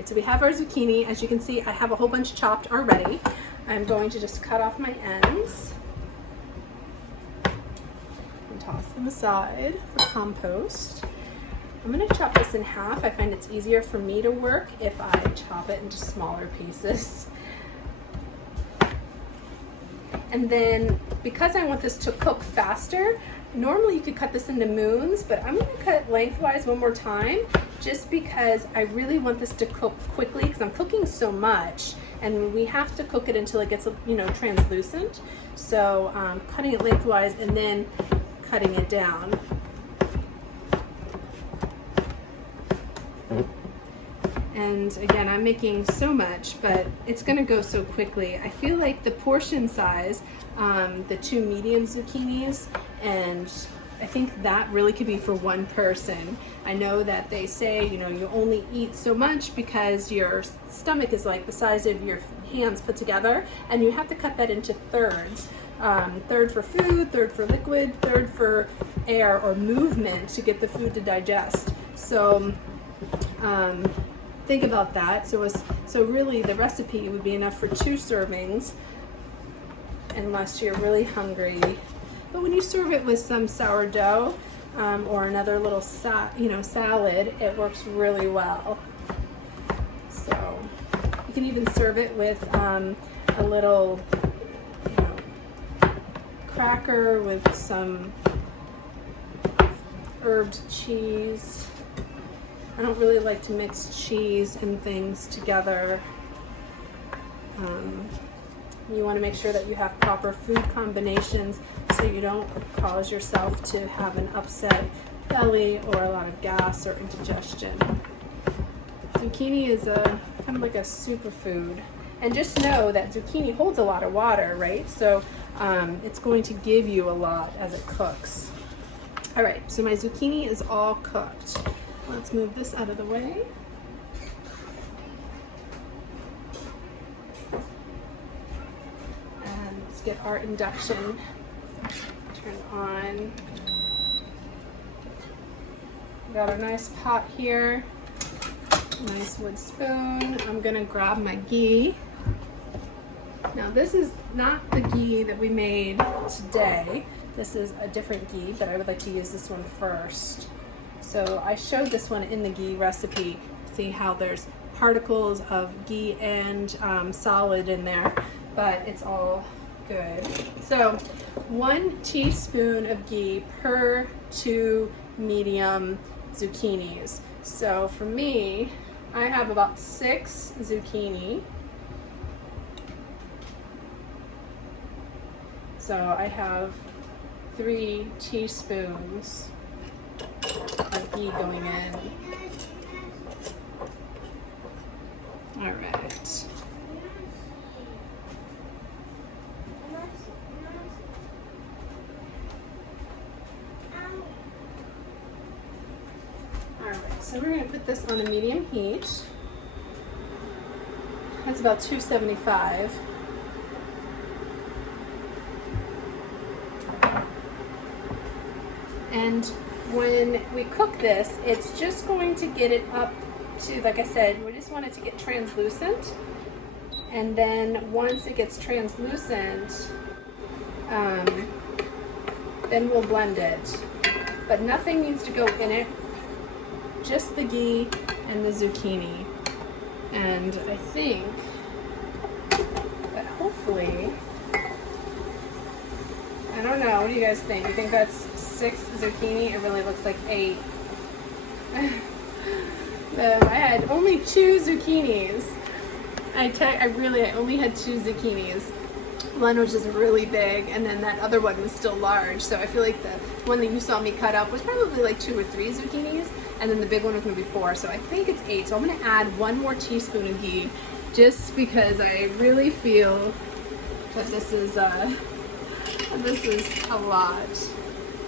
right, so we have our zucchini. As you can see, I have a whole bunch chopped already. I'm going to just cut off my ends and toss them aside for compost. I'm going to chop this in half. I find it's easier for me to work if I chop it into smaller pieces. And then, because I want this to cook faster, normally you could cut this into moons, but I'm going to cut it lengthwise one more time, just because I really want this to cook quickly, because I'm cooking so much, and we have to cook it until it gets, you know, translucent. So cutting it lengthwise and then cutting it down. And again, I'm making so much, but it's gonna go so quickly. I feel like the portion size, the 2 medium zucchinis, and I think that really could be for one person. I know that they say, you know, you only eat so much because your stomach is like the size of your hands put together, and you have to cut that into thirds. Third for food, third for liquid, third for air or movement to get the food to digest. So think about that. So really the recipe would be enough for 2 servings unless you're really hungry. But when you serve it with some sourdough or another little salad, it works really well. So you can even serve it with a little cracker with some herbed cheese. I don't really like to mix cheese and things together. You want to make sure that you have proper food combinations so you don't cause yourself to have an upset belly or a lot of gas or indigestion. Zucchini is kind of like a superfood. And just know that zucchini holds a lot of water, right? So it's going to give you a lot as it cooks. All right, so my zucchini is all cooked. Let's move this out of the way. And let's get our induction turned on. We got our nice pot here, nice wood spoon. I'm gonna grab my ghee. Now this is not the ghee that we made today. This is a different ghee, but I would like to use this one first. So I showed this one in the ghee recipe. See how there's particles of ghee and solid in there, but it's all good. So 1 teaspoon of ghee per 2 medium zucchinis. So for me, I have about 6 zucchini. So I have 3 teaspoons of ghee going in. All right. All right, so we're going to put this on a medium heat. That's about 275. And when we cook this, it's just going to get it up to, like I said, we just want it to get translucent. And then once it gets translucent, then we'll blend it. But nothing needs to go in it, just the ghee and the zucchini. And I think that hopefully, I don't know, what do you guys think? You think that's 6 zucchini? It really looks like 8. I had only 2 zucchinis. I only had 2 zucchinis. One was just really big, and then that other one was still large. So I feel like the one that you saw me cut up was probably like 2 or 3 zucchinis, and then the big one was maybe 4. So I think it's 8. So I'm gonna add 1 more teaspoon of ghee, just because I really feel that this is a lot.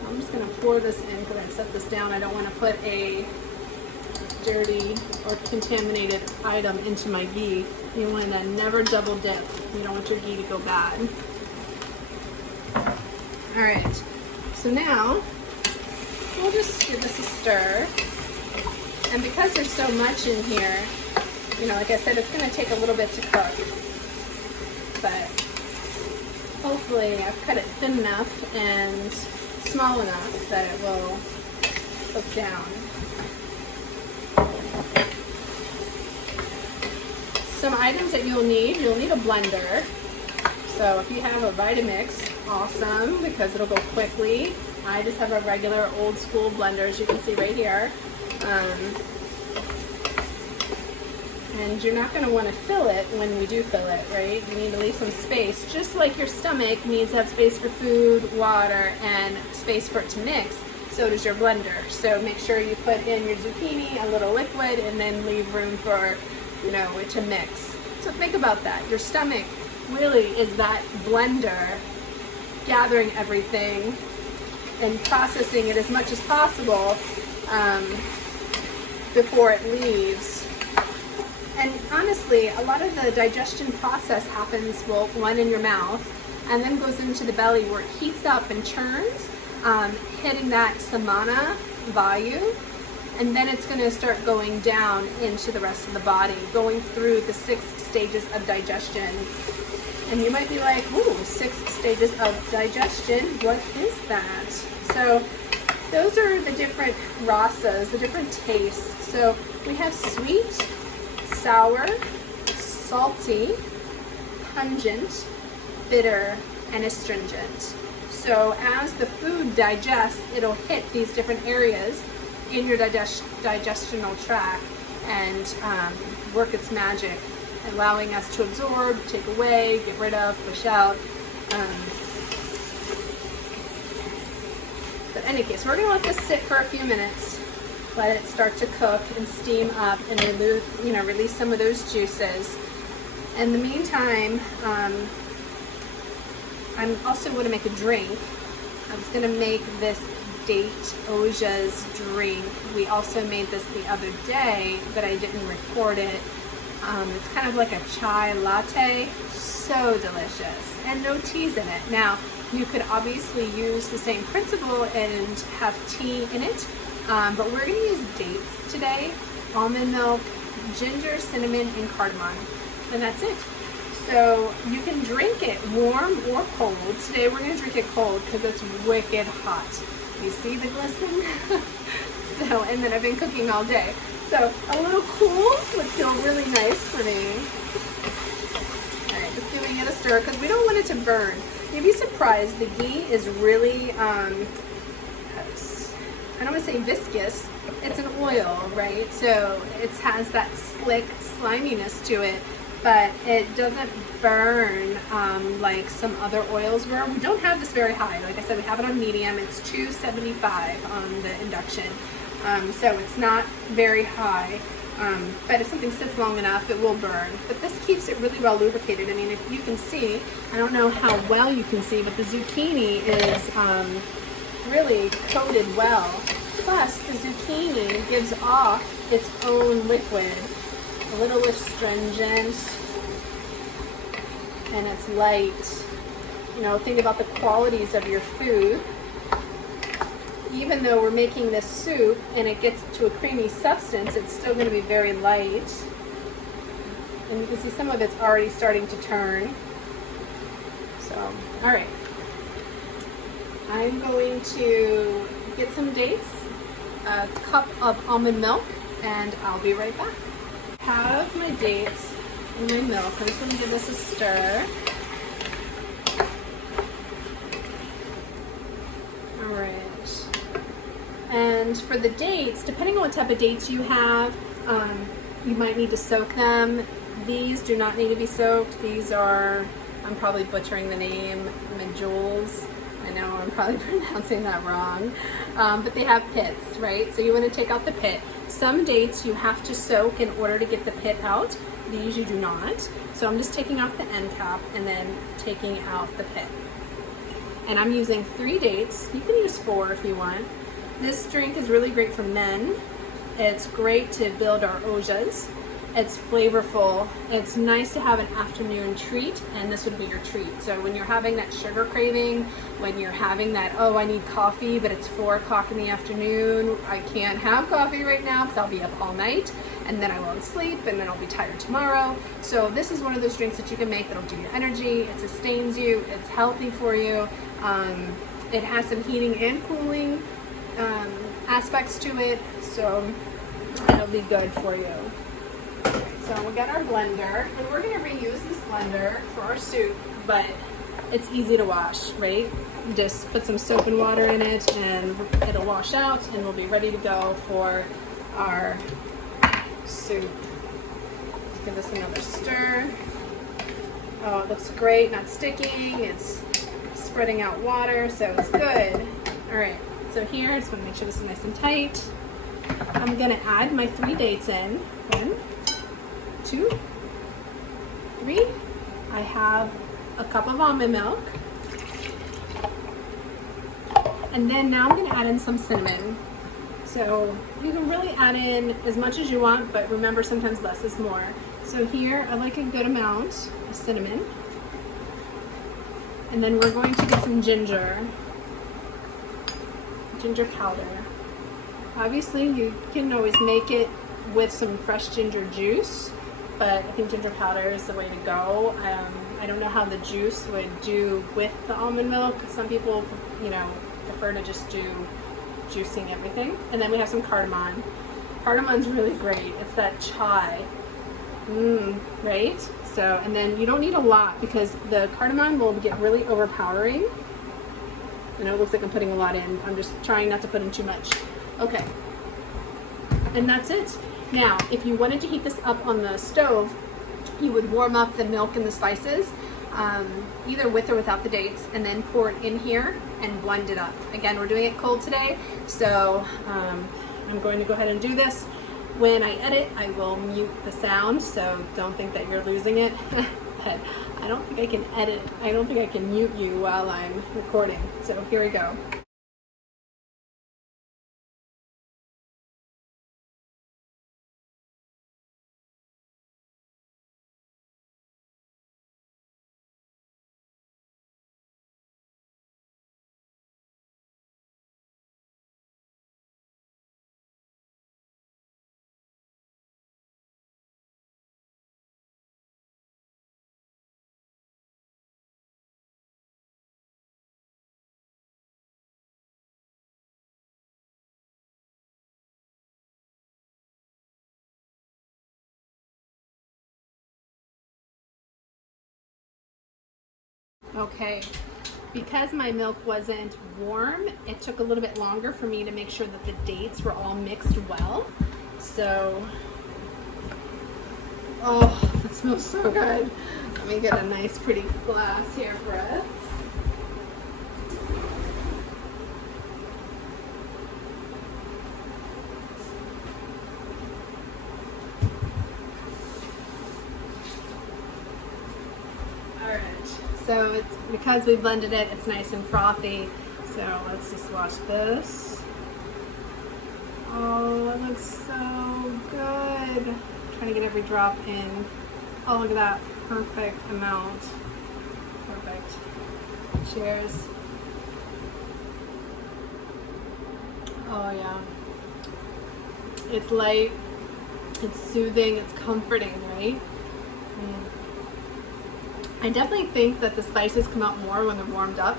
I'm just gonna pour this in because I set this down. I don't want to put a dirty or contaminated item into my ghee. You want to never double dip. You don't want your ghee to go bad. All right, so now we'll just give this a stir. And because there's so much in here, You know, like I said, it's going to take a little bit to cook, but hopefully I've cut it thin enough and small enough that it will cook down. Some items that you'll need a blender. So if you have a Vitamix, awesome, because it'll go quickly. I just have a regular old school blender, as you can see right here. And you're not going to want to fill it when we do fill it, right? You need to leave some space. Just like your stomach needs to have space for food, water, and space for it to mix, so does your blender. So make sure you put in your zucchini, a little liquid, and then leave room for, you know, it to mix. So think about that. Your stomach really is that blender gathering everything and processing it as much as possible before it leaves. And honestly, a lot of the digestion process happens, well, one in your mouth, and then goes into the belly where it heats up and churns, hitting that samana vayu, and then it's going to start going down into the rest of the body, going through the 6 stages of digestion. And you might be like, ooh, 6 stages of digestion, what is that? So those are the different rasas, the different tastes. So we have sweet, sour, salty, pungent, bitter, and astringent. So as the food digests, it'll hit these different areas in your digestional tract and work its magic, allowing us to absorb, take away, get rid of, push out. But in any case, we're going to let this sit for a few minutes. Let it start to cook and steam up and release some of those juices. In the meantime, I'm also going to make a drink. I was going to make this date Ojas drink. We also made this the other day, but I didn't record it. It's kind of like a chai latte. So delicious. And no teas in it. Now, you could obviously use the same principle and have tea in it. But we're going to use dates today, almond milk, ginger, cinnamon, and cardamom, and that's it. So you can drink it warm or cold. Today we're going to drink it cold because it's wicked hot. You see the glisten? So, and then I've been cooking all day. So a little cool would feel really nice for me. All right, just giving it a stir because we don't want it to burn. You'd be surprised, the ghee is really, I don't want to say viscous, it's an oil, right? So it has that slick sliminess to it, but it doesn't burn like some other oils were. We don't have this very high. Like I said, we have it on medium. It's 275 on the induction. So it's not very high, but if something sits long enough, it will burn. But this keeps it really well lubricated. I mean, if you can see, I don't know how well you can see, but the zucchini is really coated well. Plus, the zucchini gives off its own liquid, a little astringent, and it's light. You know, think about the qualities of your food. Even though we're making this soup and it gets to a creamy substance, it's still going to be very light. And you can see some of it's already starting to turn. So, all right. I'm going to get some dates, a cup of almond milk, and I'll be right back. I have my dates and my milk. I'm just going to give this a stir. All right. And for the dates, depending on what type of dates you have, you might need to soak them. These do not need to be soaked. These are, I'm probably butchering the name, medjool. I know I'm probably pronouncing that wrong, but they have pits, right? So you want to take out the pit. Some dates you have to soak in order to get the pit out. These you do not. So I'm just taking off the end cap and then taking out the pit. And I'm using 3 dates. You can use 4 if you want. This drink is really great for men. It's great to build our ojas. It's flavorful. It's nice to have an afternoon treat, and this would be your treat. So when you're having that sugar craving, when you're having that, oh, I need coffee, but it's 4 o'clock in the afternoon, I can't have coffee right now because I'll be up all night. and then I won't sleep, and then I'll be tired tomorrow. So this is one of those drinks that you can make that'll give you energy, it sustains you, it's healthy for you. It has some heating and cooling aspects to it, so it'll be good for you. So we'll get our blender, and we're going to reuse this blender for our soup, but it's easy to wash, right? You just put some soap and water in it, and it'll wash out, and we'll be ready to go for our soup. Let's give this another stir. Oh, it looks great, not sticking. It's spreading out water, so it's good. All right, so here, I just want to make sure this is nice and tight. I'm going to add my 3 dates in. 1, 2, 3. I have a cup of almond milk. And then now I'm going to add in some cinnamon. So you can really add in as much as you want, but remember, sometimes less is more. So here I like a good amount of cinnamon. And then we're going to get some ginger powder. Obviously you can always make it with some fresh ginger juice, but I think ginger powder is the way to go. I don't know how the juice would do with the almond milk. Some people, prefer to just do juicing everything. And then we have some cardamom. Cardamon's really great. It's that chai, right? So, and then you don't need a lot because the cardamom will get really overpowering. I know it looks like I'm putting a lot in. I'm just trying not to put in too much. Okay, and that's it. Now, if you wanted to heat this up on the stove, you would warm up the milk and the spices, either with or without the dates, and then pour it in here and blend it up. Again, we're doing it cold today, so I'm going to go ahead and do this. When I edit, I will mute the sound, so don't think that you're losing it. But I don't think I can edit. I don't think I can mute you while I'm recording. So here we go. Okay, because my milk wasn't warm, it took a little bit longer for me to make sure that the dates were all mixed well. So, oh, it smells so good. Let me get a nice pretty glass here for us. So it's because we blended it, it's nice and frothy. So let's just watch this. Oh, it looks so good. I'm trying to get every drop in. Oh, look at that. Perfect amount. Perfect. Cheers. Oh yeah. It's light, it's soothing, it's comforting, right? I definitely think that the spices come out more when they're warmed up.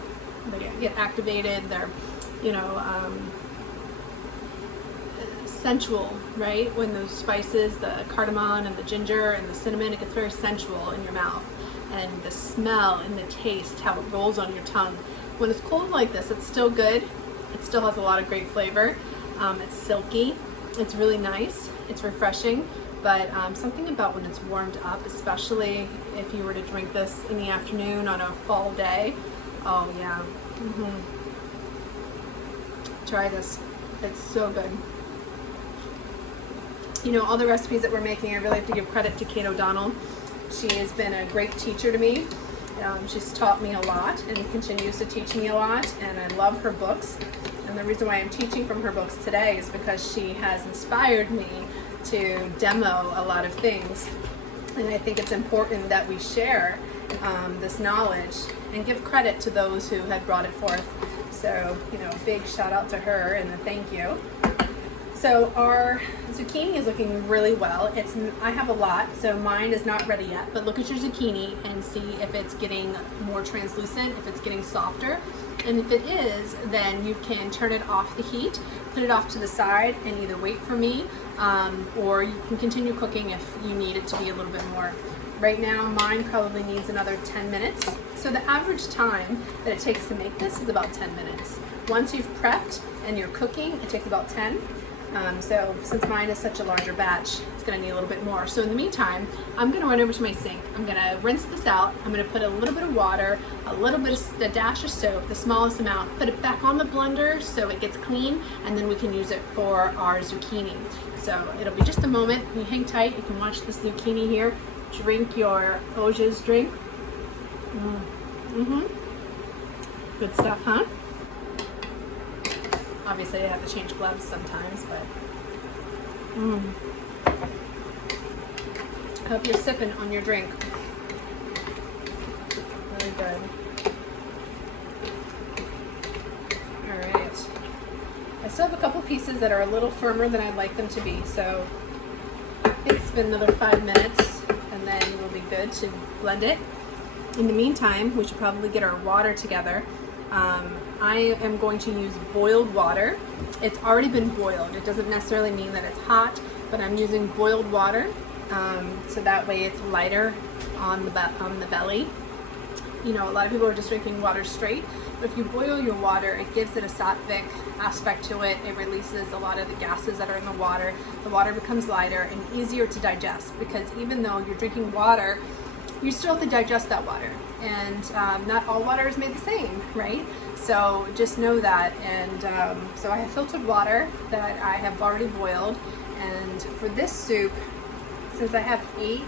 They get activated, they're, sensual, right? When those spices, the cardamom and the ginger and the cinnamon, it gets very sensual in your mouth. And the smell and the taste, how it rolls on your tongue. When it's cold like this, it's still good. It still has a lot of great flavor. It's silky, it's really nice, it's refreshing. But something about when it's warmed up, especially if you were to drink this in the afternoon on a fall day, oh yeah. Try this, it's so good. All the recipes that we're making, I really have to give credit to Kate O'Donnell. She has been a great teacher to me. She's taught me a lot and continues to teach me a lot, and I love her books. And the reason why I'm teaching from her books today is because she has inspired me to demo a lot of things, and I think it's important that we share this knowledge and give credit to those who had brought it forth. So, big shout out to her and a thank you. So our zucchini is looking really well. I have a lot, so mine is not ready yet, but look at your zucchini and see if it's getting more translucent, if it's getting softer. And if it is, then you can turn it off the heat, put it off to the side, and either wait for me, or you can continue cooking if you need it to be a little bit more. Right now, mine probably needs another 10 minutes. So the average time that it takes to make this is about 10 minutes. Once you've prepped and you're cooking, it takes about 10. So since mine is such a larger batch, it's gonna need a little bit more. So in the meantime, I'm gonna run over to my sink. I'm gonna rinse this out. I'm gonna put a little bit of water, a dash of soap, the smallest amount, put it back on the blender so it gets clean, and then we can use it for our zucchini. So it'll be just a moment. You hang tight, you can watch this zucchini here. Drink your Ojas drink. Good stuff, huh? Obviously, I have to change gloves sometimes, but I hope you're sipping on your drink. Very good. All right. I still have a couple pieces that are a little firmer than I'd like them to be, so it's been another 5 minutes, and then we'll be good to blend it. In the meantime, we should probably get our water together. I am going to use boiled water. It's already been boiled. It doesn't necessarily mean that it's hot, but I'm using boiled water, so that way it's lighter on the belly. You know, a lot of people are just drinking water straight, but if you boil your water, it gives it a sattvic aspect to it. It releases a lot of the gases that are in the water. The water becomes lighter and easier to digest, because even though you're drinking water, you still have to digest that water, and not all water is made the same, right? So just know that. And so I have filtered water that I have already boiled, and for this soup, since I have 8,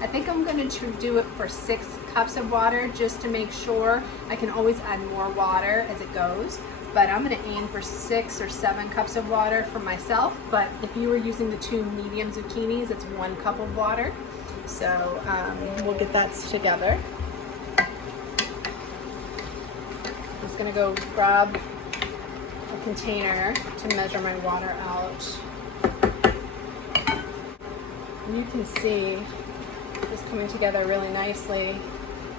I think I'm going to do it for 6 cups of water, just to make sure. I can always add more water as it goes, but I'm going to aim for 6 or 7 cups of water for myself. But if you were using the 2 medium zucchinis, it's 1 cup of water. So we'll get that together. I'm just gonna go grab a container to measure my water out. And you can see it's coming together really nicely,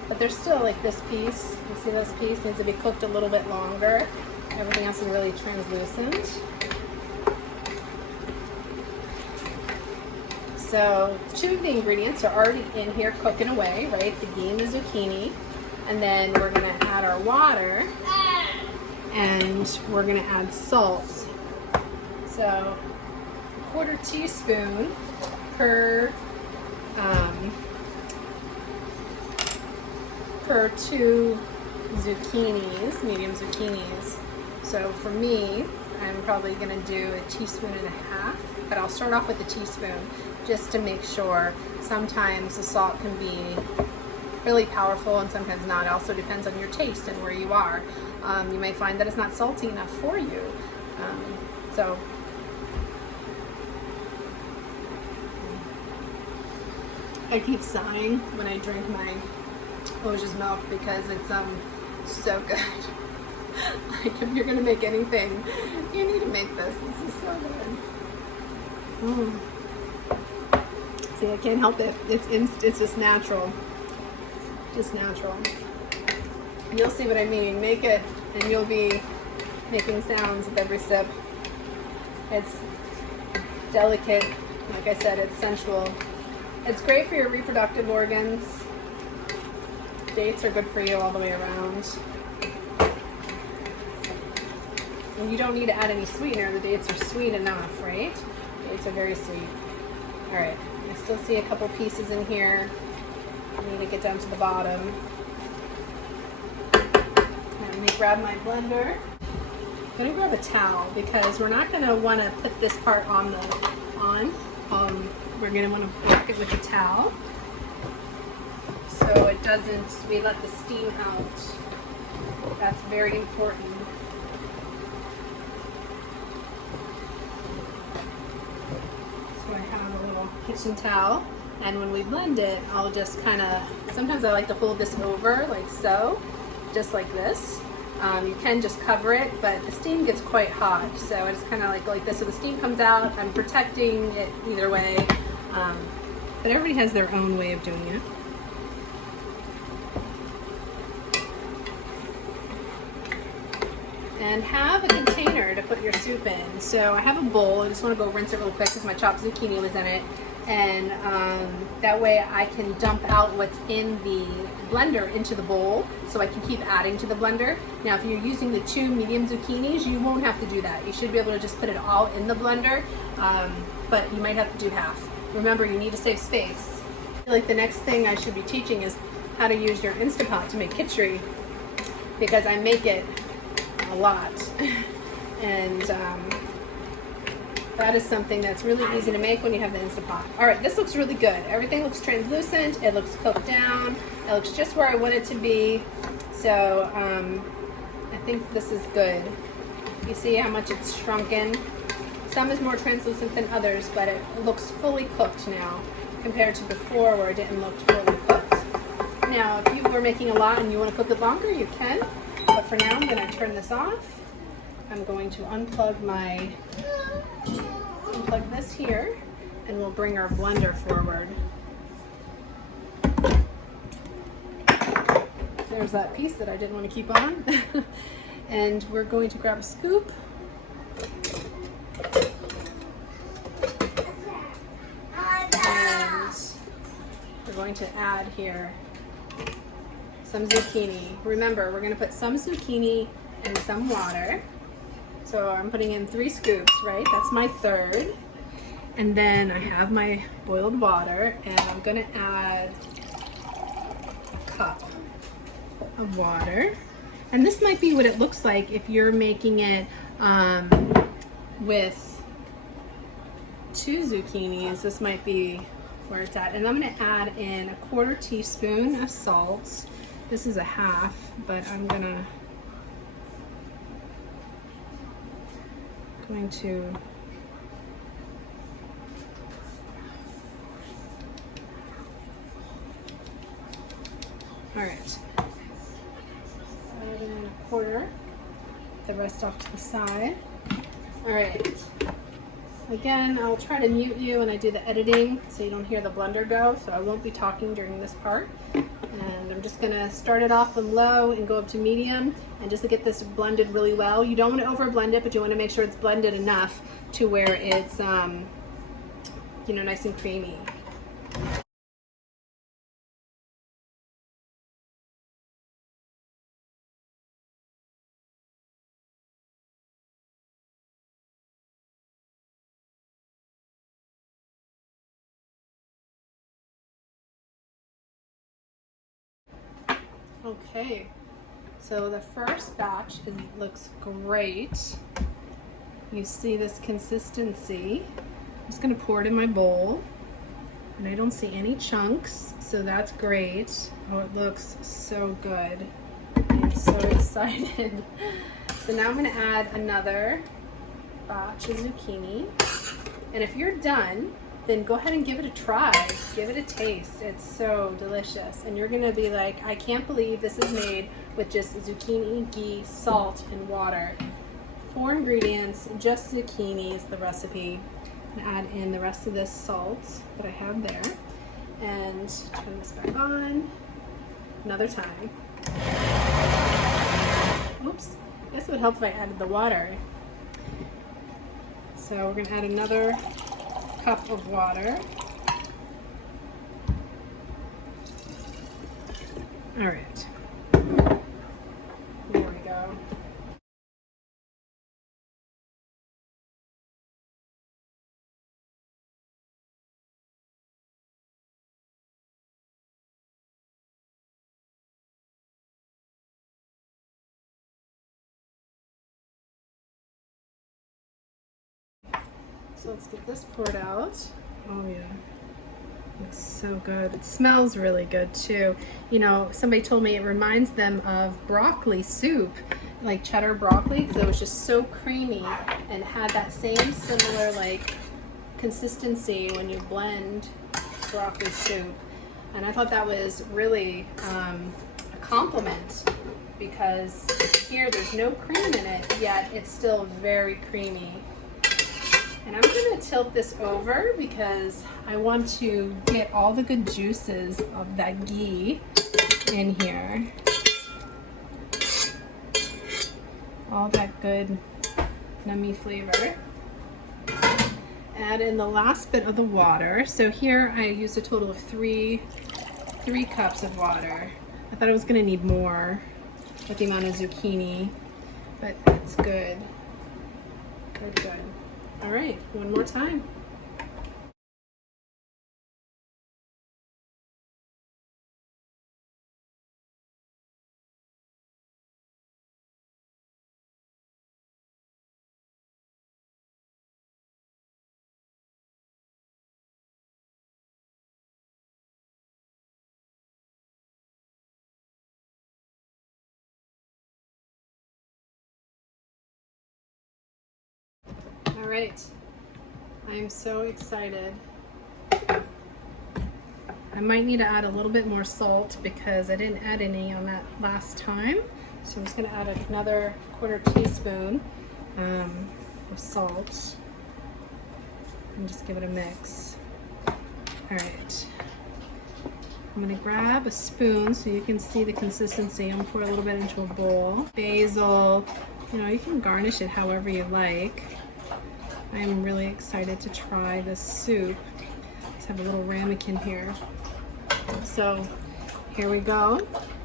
but there's still like this piece. You see this piece needs to be cooked a little bit longer. Everything else is really translucent. So 2 of the ingredients are already in here cooking away, right? The ghee and the zucchini. And then we're gonna add our water, and we're gonna add salt. So 1/4 teaspoon per 2 zucchinis, medium zucchinis. So for me, I'm probably gonna do 1.5 teaspoons, but I'll start off with a teaspoon just to make sure. Sometimes the salt can be really powerful and sometimes not. It also depends on your taste and where you are. You may find that it's not salty enough for you. So I keep sighing when I drink my Ojas milk because it's so good. Like, if you're gonna make anything, you need to make this. This is so good. See, I can't help it. It's just natural. Just natural. You'll see what I mean. Make it, and you'll be making sounds with every sip. It's delicate. Like I said, it's sensual. It's great for your reproductive organs. Dates are good for you all the way around. And you don't need to add any sweetener. The dates are sweet enough, right? Dates are very sweet. All right. I still see a couple pieces in here. I need to get down to the bottom. Let me grab my blender. I'm gonna grab a towel because we're not gonna want to put this part on. We're gonna want to block it with a towel so it doesn't. We let the steam out. That's very important. So I have a little kitchen towel. And when we blend it, I'll just kind of, sometimes I like to hold this over like so, just like this. You can just cover it, but the steam gets quite hot, so I just kind of like this. So the steam comes out. I'm protecting it either way, but everybody has their own way of doing it. And have a container to put your soup in. So I have a bowl. I just want to go rinse it real quick because my chopped zucchini was in it. And that way I can dump out what's in the blender into the bowl, so I can keep adding to the blender. Now if you're using the 2 medium zucchinis, you won't have to do that. You should be able to just put it all in the blender, but you might have to do half. Remember, you need to save space. I feel like the next thing I should be teaching is how to use your Instapot to make khichdi, because I make it a lot. And that is something that's really easy to make when you have the Instapot. All right, this looks really good. Everything looks translucent. It looks cooked down. It looks just where I want it to be. So I think this is good. You see how much it's shrunken? Some is more translucent than others, but it looks fully cooked now compared to before where it didn't look fully cooked. Now, if you were making a lot and you want to cook it longer, you can. But for now, I'm going to turn this off. I'm going to unplug this here, and we'll bring our blender forward. There's that piece that I didn't want to keep on. And we're going to grab a scoop. And we're going to add here some zucchini. Remember, we're going to put some zucchini and some water. So I'm putting in 3 scoops, right? That's my third. And then I have my boiled water, and I'm gonna add a cup of water. And this might be what it looks like if you're making it with 2 zucchinis. This might be where it's at. And I'm gonna add in a 1/4 teaspoon of salt. This is a half, but I'm going to all right, add in a 1/4, the rest off to the side. All right, again, I'll try to mute you when I do the editing so you don't hear the blender go, so I won't be talking during this part. And I'm just gonna start it off from low and go up to medium, and just to get this blended really well. You don't want to over blend it, but you want to make sure it's blended enough to where it's nice and creamy. Okay, so the first batch looks great. You see this consistency. I'm just gonna pour it in my bowl, and I don't see any chunks, so that's great. Oh, it looks so good. I'm so excited. So now I'm gonna add another batch of zucchini. And if you're done, then go ahead and give it a try. Give it a taste. It's so delicious. And you're gonna be like, I can't believe this is made with just zucchini, ghee, salt, and water. 4 ingredients, just zucchini is the recipe. And add in the rest of this salt that I have there. And turn this back on another time. Oops, I guess it would help if I added the water. So we're gonna add another cup of water. All right, there we go. So let's get this poured out. Oh yeah, looks so good. It smells really good too. You know, somebody told me it reminds them of broccoli soup, like cheddar broccoli, because it was just so creamy and had that same similar like consistency when you blend broccoli soup. And I thought that was really a compliment, because here, there's no cream in it, yet it's still very creamy. And I'm gonna tilt this over because I want to get all the good juices of that ghee in here. All that good nummy flavor. Add in the last bit of the water. So here I used a total of three cups of water. I thought I was gonna need more with the amount of zucchini, but it's good. Good, good. All right, one more time. All right, I am so excited. I might need to add a little bit more salt because I didn't add any on that last time. So I'm just gonna add another 1/4 teaspoon of salt and just give it a mix. All right, I'm gonna grab a spoon so you can see the consistency. I'm gonna pour a little bit into a bowl. Basil, you know, you can garnish it however you like. I'm really excited to try this soup. Let's have a little ramekin here. So here we go.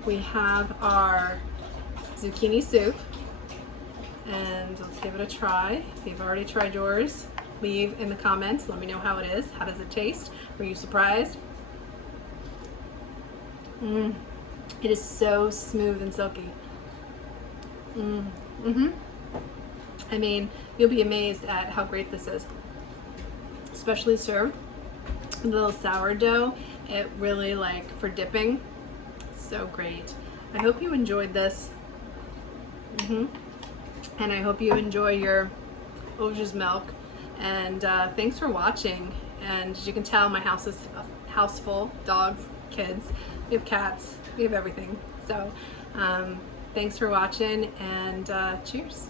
We have our zucchini soup, and let's give it a try. If you've already tried yours, leave in the comments. Let me know how it is. How does it taste? Were you surprised? It is so smooth and silky. I mean, you'll be amazed at how great this is. Especially served with a little sourdough. It really, like, for dipping, so great. I hope you enjoyed this. And I hope you enjoy your Ojas Milk. And thanks for watching. And as you can tell, my house is a house full. Dogs, kids, we have cats, we have everything. So thanks for watching, and cheers.